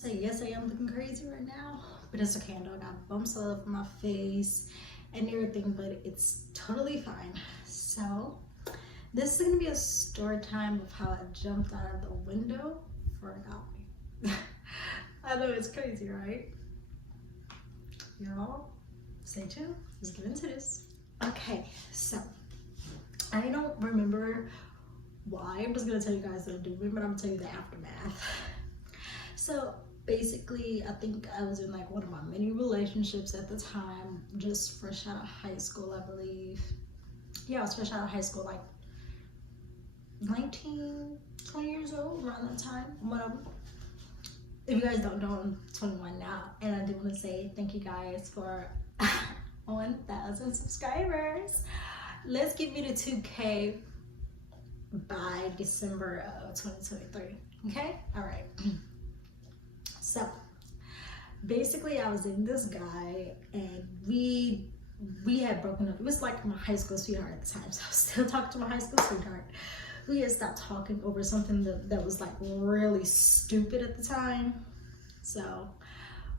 Say yes, I am looking crazy right now, but it's okay. I know I got bumps all over my face and everything, but it's totally fine. So this is gonna be a story time of how I jumped out of the window for a guy. I know it's crazy, right? Y'all, stay tuned. Let's get into this. Okay, so I don't remember why. I'm just gonna tell you guys what I do remember. I'm gonna tell you the aftermath. So basically, I think I was in like one of my many relationships at the time, just fresh out of high school, I believe. Yeah, I was fresh out of high school, like 19, 20 years old, around that time, one of them. If you guys don't know, I'm 21 now, and I do want to say thank you guys for 1,000 subscribers. Let's get me to 2K by December of 2023, okay? All right. So basically, I was in this guy, and we had broken up. It was like my high school sweetheart at the time, so I was still talking to my high school sweetheart. We had stopped talking over something that was like really stupid at the time. So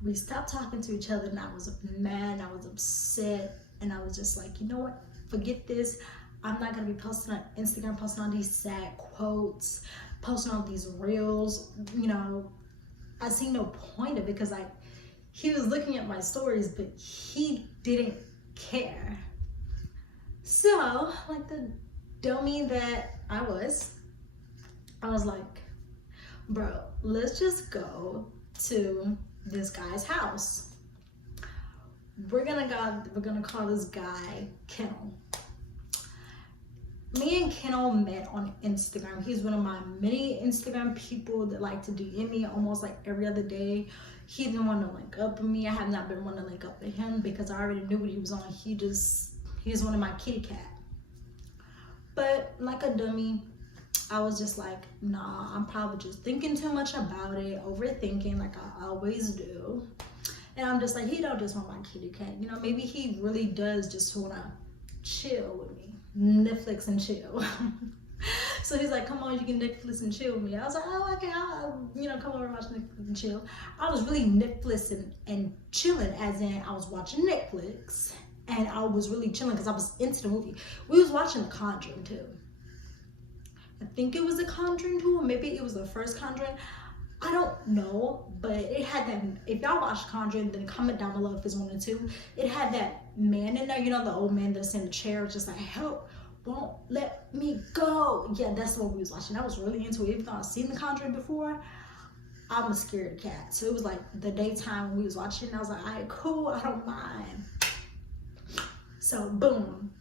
we stopped talking to each other, and I was mad, I was upset, and I was just like, you know what? Forget this. I'm not gonna be posting on Instagram, posting on these sad quotes, posting on these reels, you know. I see no point of it because like he was looking at my stories, but he didn't care. So like the dummy that I was like, bro, let's just go to this guy's house. We're gonna call this guy Kennel. Me and Kennel met on Instagram. He's one of my many Instagram people that like to DM me almost like every other day. He didn't want to link up with me. I have not been wanting to link up with him because I already knew what he was on. He's one of my kitty cat. But like a dummy, I was just like, nah, I'm probably just thinking too much about it, overthinking like I always do. And I'm just like, he don't just want my kitty cat. You know, maybe he really does just want to chill with me. Netflix and chill. So he's like, come on, you can Netflix and chill with me. I was like, oh, okay, I'll come over and watch Netflix and chill. I was really Netflix and chilling, as in I was watching Netflix and I was really chilling because I was into the movie. We was watching The Conjuring too. I think it was The Conjuring 2, or maybe it was the first Conjuring. I don't know, but it had that. If y'all watched Conjuring, then comment down below if it's 1 or 2. It had that man in there, you know, the old man that's in the chair, just like, help, won't let me go. Yeah, that's what we was watching. I was really into it. Even though I've seen The Conjuring before, I'm a scared cat. So it was like the daytime when we was watching, and I was like, all right, cool, I don't mind. So boom.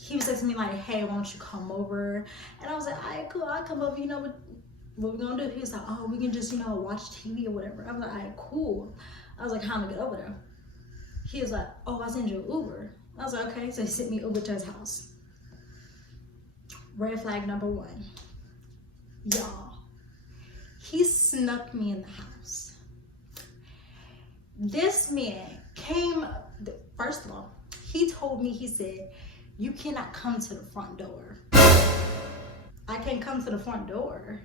He was texting me like, hey, why don't you come over? And I was like, all right, cool, I'll come over, you know what we gonna do? He was like, oh, we can just, watch TV or whatever. I was like, all right, cool. I was like, how am I get over there? He was like, oh, I'll send you an Uber. I was like, okay. So he sent me Uber to his house. Red flag number 1. Y'all, he snuck me in the house. This man came, first of all, he told me, he said, you cannot come to the front door. I can't come to the front door.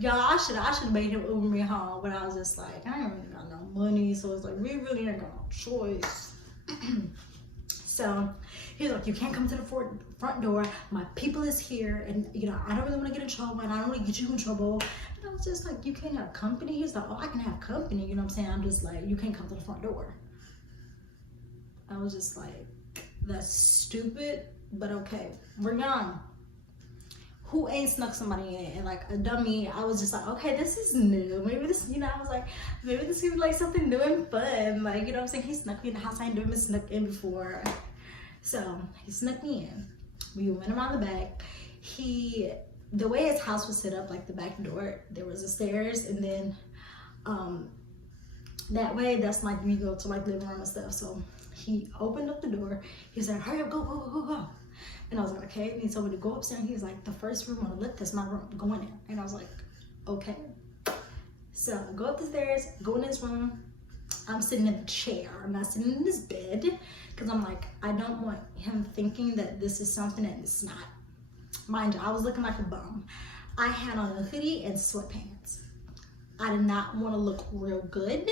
Y'all, I should have made him Uber me home, but I was just like, I ain't really got no money, so it's like, we really ain't got no choice. So he's like, you can't come to the front door. My people is here, and I don't really want to get in trouble, and I don't want to get you in trouble. And I was just like, you can't have company? He's like, oh, I can have company. You know what I'm saying? I'm just like, you can't come to the front door. I was just like, that's stupid, but okay, we're young. Who ain't snuck somebody in? And like a dummy, I was just like, okay, this is new. Maybe this, I was like, maybe this could be like something new and fun. Like, you know what I'm saying? He snuck me in the house. I ain't never been snuck in before. So he snuck me in. We went around the back. The way his house was set up, like the back door, there was the stairs, and then that way, that's like we go to like living room and stuff. So he opened up the door. He said, hurry up, go, go, go, go, go. And I was like, okay. And he told me to go upstairs. He was like, the first room on the left, that's my room. Go in there. And I was like, okay. So I go up the stairs, go in his room. I'm sitting in the chair. I'm not sitting in his bed because I'm like, I don't want him thinking that this is something that it's not. Mind you, I was looking like a bum. I had on a hoodie and sweatpants. I did not want to look real good.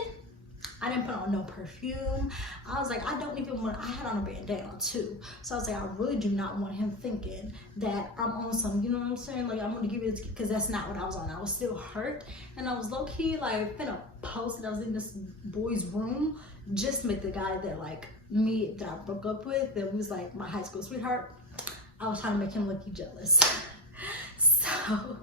I didn't put on no perfume. I was like, I don't even want, I had on a bandana too. So I was like, I really do not want him thinking that I'm on some, you know what I'm saying? Like, I'm gonna give you this, because that's not what I was on. I was still hurt. And I was low key, like, finna post that I was in this boy's room just to make the guy that, like, me, that I broke up with, that was like my high school sweetheart, I was trying to make him look jealous. So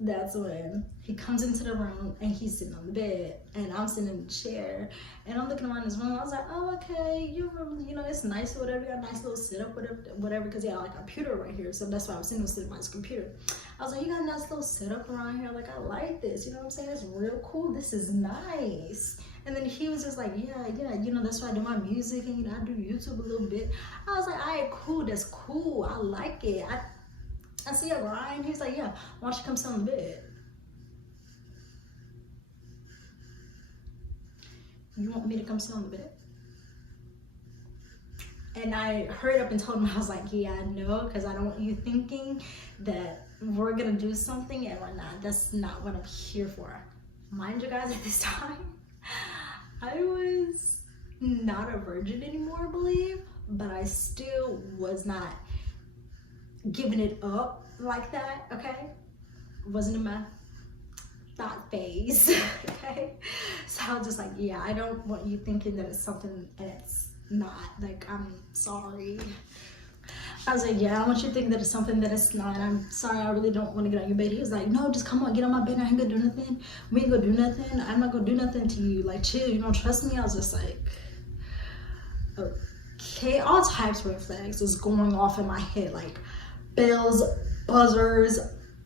that's when he comes into the room and he's sitting on the bed and I'm sitting in the chair and I'm looking around his room. I was like, oh, okay, you know, it's nice or whatever. You got a nice little setup, whatever, because he had like a computer right here. So that's why I was sitting by his computer. I was like, you got a nice little setup around here. Like, I like this. You know what I'm saying? It's real cool. This is nice. And then he was just like, yeah, you know, that's why I do my music and, you know, I do YouTube a little bit. I was like, all right, cool. That's cool. I like it. I see a Ryan. He's like, yeah, why don't you come sit on the bed? You want me to come sit on the bed? And I hurried up and told him, I was like, yeah, I know, because I don't want you thinking that we're going to do something and we're not. That's not what I'm here for. Mind you guys, at this time, I was not a virgin anymore, I believe, but I still was not giving it up like that, okay? Wasn't in my thought phase, okay? So I was just like, yeah, I don't want you thinking that it's something and it's not. Like, I'm sorry. I was like, yeah, I want you to think that it's something that it's not. I'm sorry, I really don't want to get on your bed. He was like, no, just come on, get on my bed. I ain't gonna do nothing. We ain't gonna do nothing. I'm not gonna do nothing to you. Like, chill, you don't trust me? I was just like, okay. All types of red flags was going off in my head, like bells, buzzers,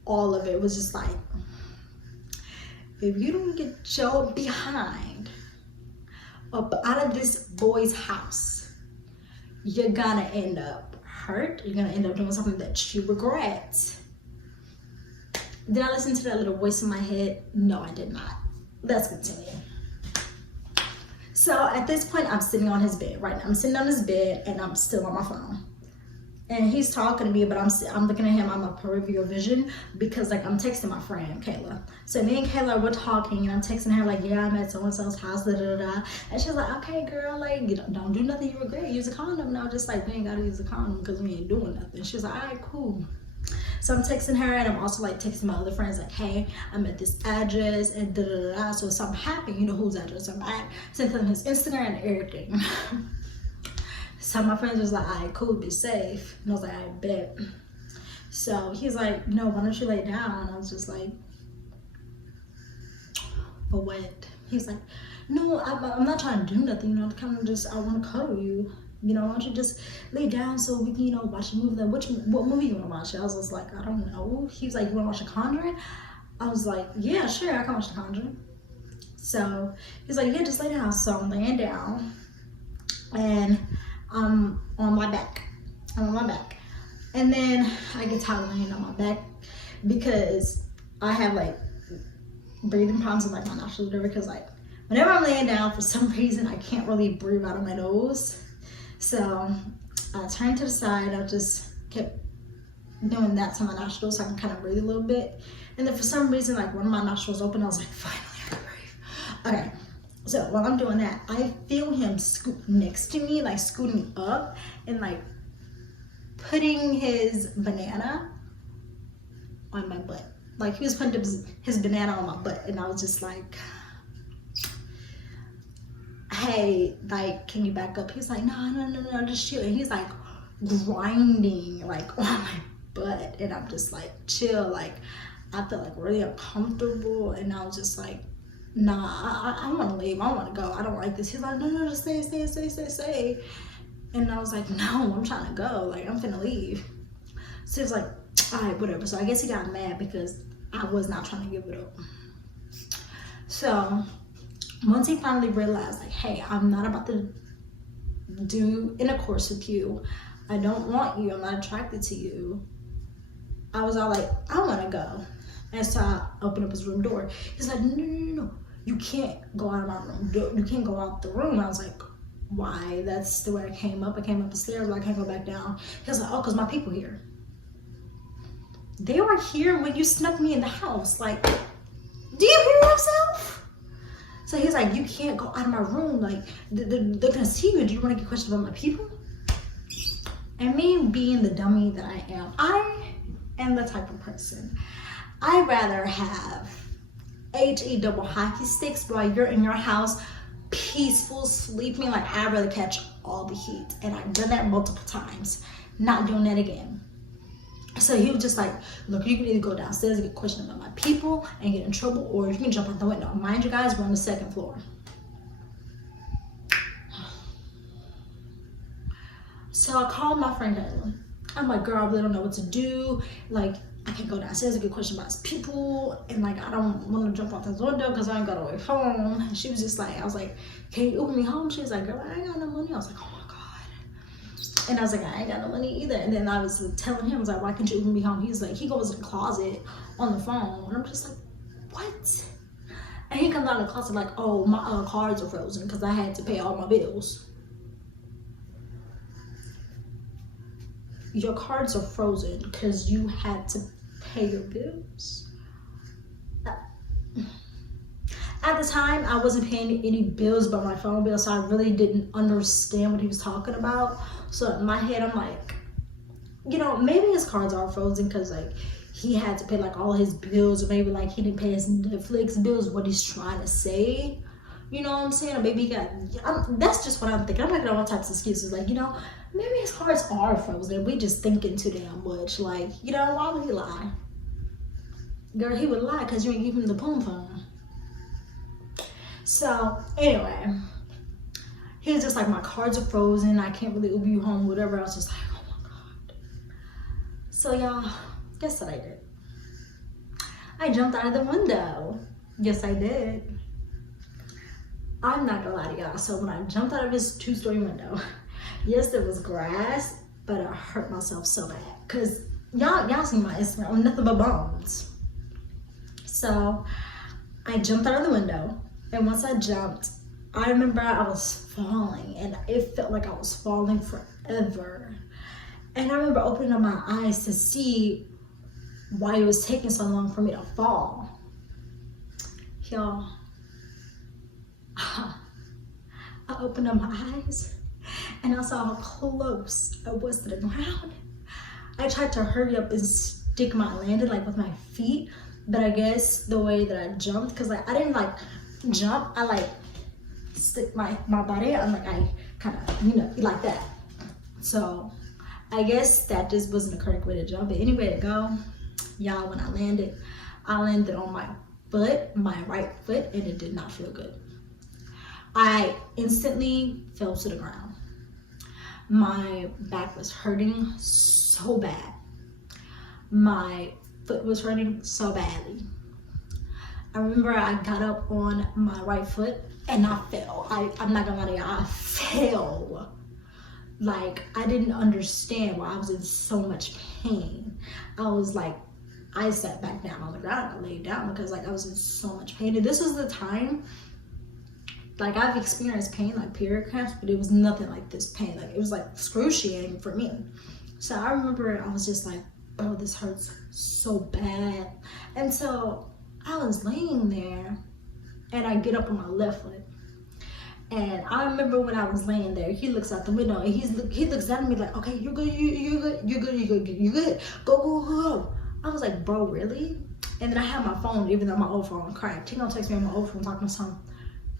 all of it was just like, if you don't get your behind up out of this boy's house, you're gonna end up hurt. You're gonna end up doing something that you regret. Did I listen to that little voice in my head? No, I did not. Let's continue. So at this point, I'm sitting on his bed right now. I'm sitting on his bed and I'm still on my phone. And he's talking to me, but I'm looking at him on my peripheral vision because, like, I'm texting my friend Kayla. So me and Kayla were talking, and I'm texting her like, "Yeah, I'm at so and so's house, da da da." And she's like, "Okay, girl, like, don't do nothing you regret. Use a condom." And I was just like, "We ain't gotta use a condom because we ain't doing nothing." She was like, "All right, cool." So I'm texting her, and I'm also like texting my other friends like, "Hey, I'm at this address and da da da." So if something happened, you know whose address I'm at. Sent them his Instagram and everything. So my friends was like, all right, cool, be safe. And I was like, I bet. So he's like, no, why don't you lay down? And I was just like, for what? He's like, no, I'm not trying to do nothing. You know, kind of just, I want to cuddle you. You know, why don't you just lay down so we can, you know, watch a movie. Like, what movie you want to watch? I was just like, I don't know. He was like, you want to watch The Conjuring? I was like, yeah, sure, I can watch The Conjuring. So he's like, yeah, just lay down. So I'm laying down. And I'm on my back. And then I get tired of laying on my back because I have like breathing problems with like my nostrils, whatever. Because like whenever I'm laying down, for some reason I can't really breathe out of my nose. So I turned to the side. I just kept doing that to my nostrils so I can kind of breathe a little bit. And then for some reason, like one of my nostrils open, I was like, finally I can breathe. Okay. So while I'm doing that, I feel him scoot next to me, like scooting up and like putting his banana on my butt. Like he was putting his banana on my butt, and I was just like, hey, like, can you back up? He's like, no, just chill. And he's like grinding like on my butt, and I'm just like, chill. Like I felt like really uncomfortable, and I was just like, nah, I want to leave. I want to go. I don't like this. He's like, no, just stay. And I was like, no, I'm trying to go. Like, I'm finna leave. So he was like, all right, whatever. So I guess he got mad because I was not trying to give it up. So once he finally realized, like, hey, I'm not about to do intercourse with you. I don't want you. I'm not attracted to you. I was all like, I want to go. And so I opened up his room door. He's like, no. You can't go out of my room. You can't go out the room. I was like, why? That's the way I came up. I came up the stairs, but I can't go back down. He was like, oh, because my people here. They were here when you snuck me in the house. Like, do you hear yourself? So he's like, you can't go out of my room. Like, they're gonna see you. Do you want to get questioned about my people? And me being the dummy that I am the type of person. I'd rather have HE double hockey sticks while you're in your house, peaceful, sleeping. Like, I'd rather catch all the heat. And I've done that multiple times. Not doing that again. So he was just like, look, you can either go downstairs and get questioned about my people and get in trouble, or you can jump out the window. Mind you guys, we're on the 2nd floor. So I called my friend Caitlin. I'm like, girl, I really don't know what to do. Like, I can't go downstairs and get questioned about his people. And like, I don't want to jump out this window because I ain't got away home. And she was just like, I was like, can you Uber me home? She was like, girl, I ain't got no money. I was like, oh my God. And I was like, I ain't got no money either. And then I was telling him, I was like, why can't you Uber me home? He's like, he goes in the closet on the phone. And I'm just like, what? And he comes out of the closet like, oh, my cards are frozen because I had to pay all my bills. Your cards are frozen because you had to pay your bills. At the time, I wasn't paying any bills but my phone bill, so I really didn't understand what he was talking about. So in my head, I'm like, you know, maybe his cards are frozen because like he had to pay like all his bills, or maybe like he didn't pay his Netflix bills, what he's trying to say. You know what I'm saying? Or maybe he got, that's just what I'm thinking. I'm making all types of excuses. Like, you know, maybe his cards are frozen. We just thinking too damn much. Like, you know, why would he lie? Girl, he would lie because you ain't give him the poom poom. So, anyway, he was just like, my cards are frozen. I can't really Uber you home, whatever. I was just like, oh my God. So, y'all, guess what I did? I jumped out of the window. Yes, I did. I'm not gonna lie to y'all. So when I jumped out of his 2-story window, yes, there was grass, but I hurt myself so bad. Cause y'all see my Instagram, I'm nothing but bones. So I jumped out of the window, and once I jumped, I remember I was falling, and it felt like I was falling forever. And I remember opening up my eyes to see why it was taking so long for me to fall. Y'all, I opened up my eyes and I saw how close I was to the ground. I tried to hurry up and stick my landing like with my feet, but I guess the way that I jumped, because like I didn't like jump, I like stick my body out and like I kind of, you know, like that. So I guess that just wasn't the correct way to jump. But anyway to go, y'all, when I landed on my foot, my right foot, and it did not feel good. I instantly fell to the ground. My back was hurting so bad. My foot was hurting so badly. I remember I got up on my right foot and I fell. I'm not gonna lie to you, I fell. Like, I didn't understand why I was in so much pain. I was like, I sat back down on the ground, I laid down because like I was in so much pain. And this was the time, like I've experienced pain like period cramps, but it was nothing like this pain. Like it was like excruciating for me. So I remember I was just like, oh, this hurts so bad. And so I was laying there and I get up on my left foot. And I remember when I was laying there, he looks out the window and he looks down at me like, okay, you're good, you're good, you're good, you're good, you're good. Go, go, go, go. I was like, bro, really? And then I had my phone, even though my old phone cracked. He gonna text me on my old phone talking to something.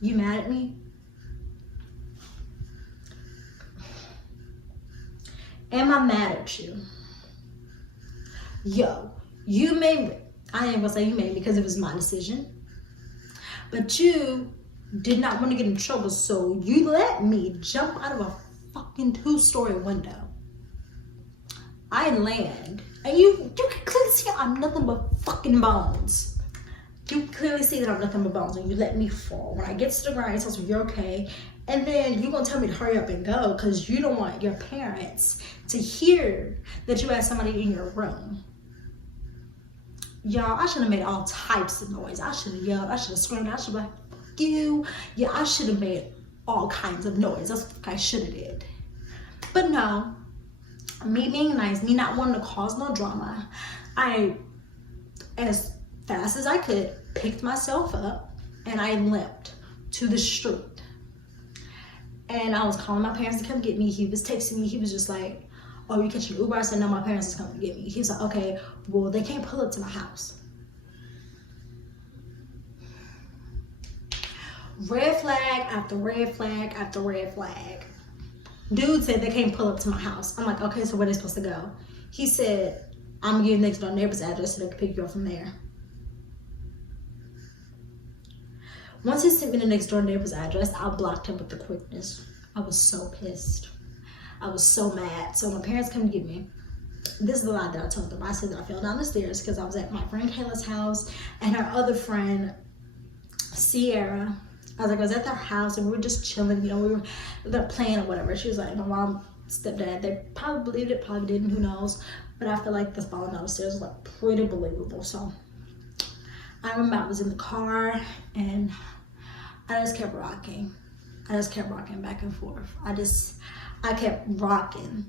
You mad at me? Am I mad at you? Yo, you made me. I ain't gonna say you made me because it was my decision. But you did not want to get in trouble, so you let me jump out of a fucking 2-story window. I land, and you can clearly see I'm nothing but fucking bones. You clearly see that I'm nothing but bones, and you let me fall. When I get to the ground, you tell me you're okay, and then you're gonna tell me to hurry up and go because you don't want your parents to hear that you had somebody in your room. Y'all, I should have made all types of noise. I should have yelled, I should have screamed, I should have been like, fuck you. Yeah, I should have made all kinds of noise. That's what I should have did. But no, me being nice, me not wanting to cause no drama, I, as fast as I could, picked myself up and I limped to the street. And I was calling my parents to come get me. He was texting me. He was just like, oh, you catching Uber? I said, no, my parents is coming to get me. He was like, okay, well, they can't pull up to my house. Red flag after red flag after red flag. Dude said they can't pull up to my house. I'm like, okay, so where they supposed to go? He said, I'm gonna give you next door neighbor's address so they can pick you up from there. Once he sent me the next door neighbor's address, I blocked him with the quickness. I was so pissed. I was so mad. So my parents come get me. This is the lie that I told them. I said that I fell down the stairs because I was at my friend Kayla's house and her other friend, Sierra. I was like, I was at their house and we were just chilling, you know, we were playing or whatever. She was like, my mom, stepdad, they probably believed it, probably didn't, who knows. But I feel like this falling down the stairs was like pretty believable. So I remember I was in the car and I just kept rocking. I just kept rocking back and forth. I kept rocking.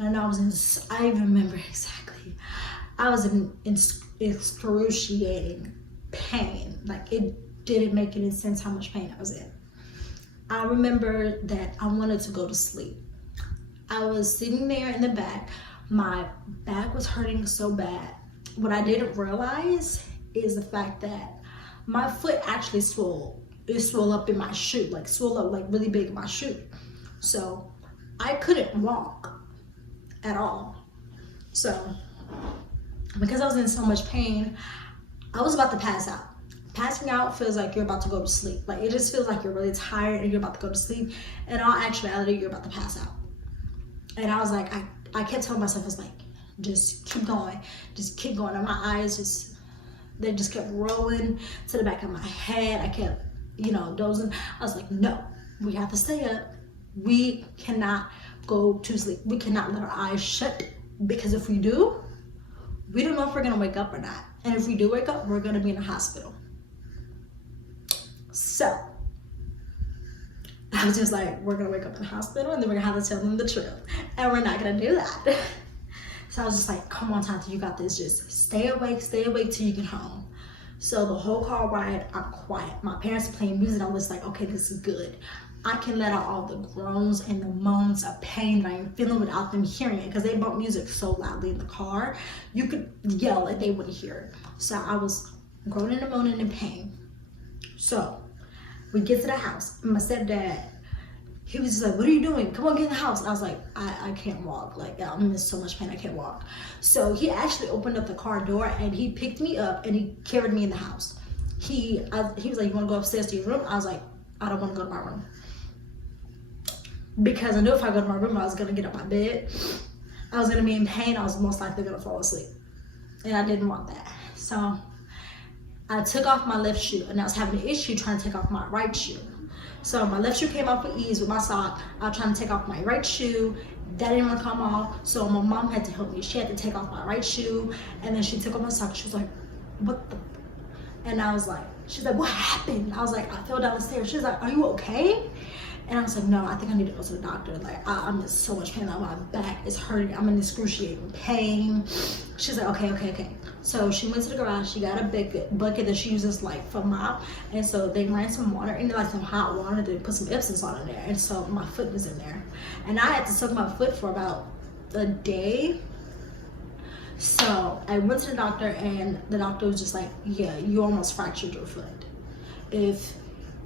And I even remember exactly. I was in excruciating pain. Like, it didn't make any sense how much pain I was in. I remember that I wanted to go to sleep. I was sitting there in the back. My back was hurting so bad. What I didn't realize is the fact that my foot actually swelled. It swelled up in my shoe, like swelled up like really big in my shoe. So I couldn't walk at all. So because I was in so much pain, I was about to pass out. Passing out feels like you're about to go to sleep. Like, it just feels like you're really tired and you're about to go to sleep. In all actuality, you're about to pass out. And I was like, I kept telling myself, I was like, just keep going. Just keep going. And my eyes they just kept rolling to the back of my head. I kept, you know, dozing. I was like, no, we have to stay up. We cannot go to sleep. We cannot let our eyes shut, because if we do, we don't know if we're gonna wake up or not. And if we do wake up, we're gonna be in the hospital. So I was just like, we're gonna wake up in the hospital and then we're gonna have to tell them the truth. And we're not gonna do that. So I was just like, come on, Tati, you got this. Just stay awake till you get home. So the whole car ride, I'm quiet. My parents are playing music. I'm just like, okay, this is good. I can let out all the groans and the moans of pain that I'm feeling without them hearing it, because they bump music so loudly in the car. You could yell and they wouldn't hear it. So I was groaning and moaning in pain. So we get to the house. My stepdad, he was just like, what are you doing? Come on, get in the house. I was like, I can't walk. Like, I'm in so much pain, I can't walk. So he actually opened up the car door and he picked me up and he carried me in the house. He was like, you want to go upstairs to your room? I was like, I don't want to go to my room. Because I knew if I go to my room, I was going to get up my bed. I was going to be in pain. I was most likely going to fall asleep. And I didn't want that. So I took off my left shoe and I was having an issue trying to take off my right shoe. So my left shoe came off with ease with my sock. I was trying to take off my right shoe. That didn't want to come off. So my mom had to help me. She had to take off my right shoe. And then she took off my sock. She was like, what the? And I was like, she's like, what happened? I was like, I fell down the stairs. She was like, are you okay? And I was like, no, I think I need to go to the doctor. Like, I'm in so much pain. Like, my back is hurting. I'm in excruciating pain. She's like, okay. So she went to the garage. She got a bucket that she uses like for mop. And so they ran some water in there, like some hot water. They put some Epsom salt in there. And so my foot was in there. And I had to soak my foot for about a day. So I went to the doctor and the doctor was just like, yeah, you almost fractured your foot. If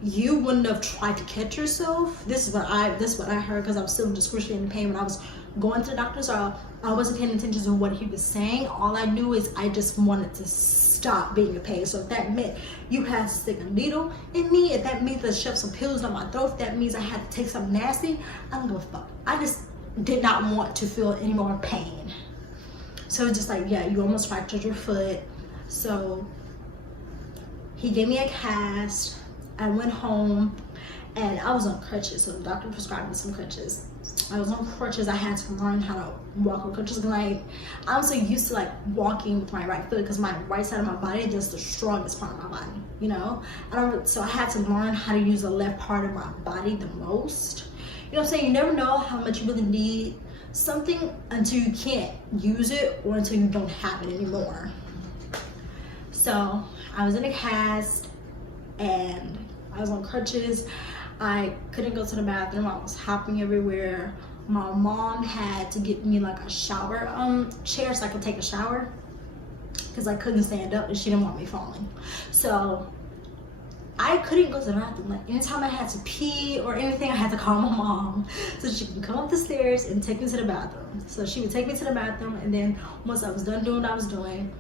you wouldn't have tried to catch yourself, this is what I heard, because I was still in excruciating pain when I was going to the doctor. So I wasn't paying attention to what he was saying. All I knew is I just wanted to stop being in pain. So if that meant you had to stick a needle in me, if that means to shove some pills down my throat, if that means I had to take something nasty, I don't give a fuck. I just did not want to feel any more pain. So it's just like, yeah, you almost fractured your foot. So he gave me a cast. I went home and I was on crutches. So the doctor prescribed me some crutches. I was on crutches. I had to learn how to walk on crutches, because I'm so used to like walking with my right foot, because my right side of my body is just the strongest part of my body, you know? So I had to learn how to use the left part of my body the most. You know what I'm saying? You never know how much you really need something until you can't use it or until you don't have it anymore. So I was in a cast and I was on crutches. I couldn't go to the bathroom. I was hopping everywhere. My mom had to get me like a shower chair so I could take a shower because I couldn't stand up and she didn't want me falling. So I couldn't go to the bathroom. Like anytime I had to pee or anything, I had to call my mom so she could come up the stairs and take me to the bathroom. So she would take me to the bathroom, and then once I was done doing what I was doing,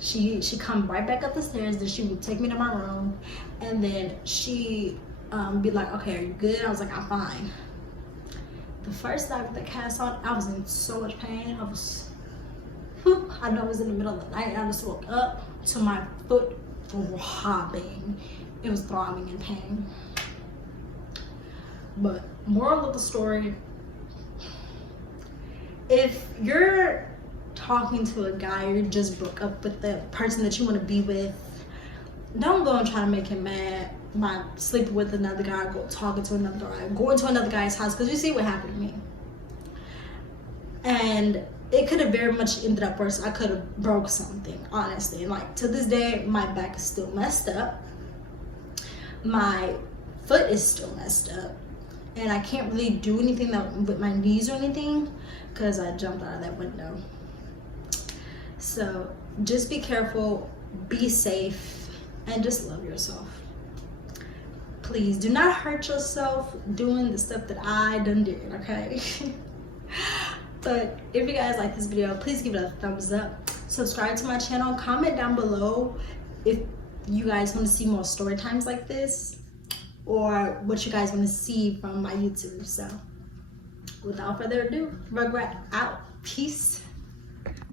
she come right back up the stairs. Then she would take me to my room, and then she be like, okay, are you good? I was like, I'm fine. The first night with the cast on, I was in so much pain. I know it was in the middle of the night. I just woke up to my foot throbbing. It was throbbing in pain. But moral of the story, if you're talking to a guy or you just broke up with the person that you want to be with, don't go and try to make him mad by sleeping with another guy, go talking to another guy, going to another guy's house, because you see what happened to me. And it could have very much ended up worse. I could have broke something, honestly. And like to this day, my back is still messed up. My foot is still messed up. And I can't really do anything with my knees or anything because I jumped out of that window. So just be careful, be safe, and just love yourself. Please do not hurt yourself doing the stuff that I done did, okay? But if you guys like this video, please give it a thumbs up. Subscribe to my channel. Comment down below if you guys want to see more story times like this, or what you guys want to see from my YouTube. So without further ado, Rugrat out. Peace.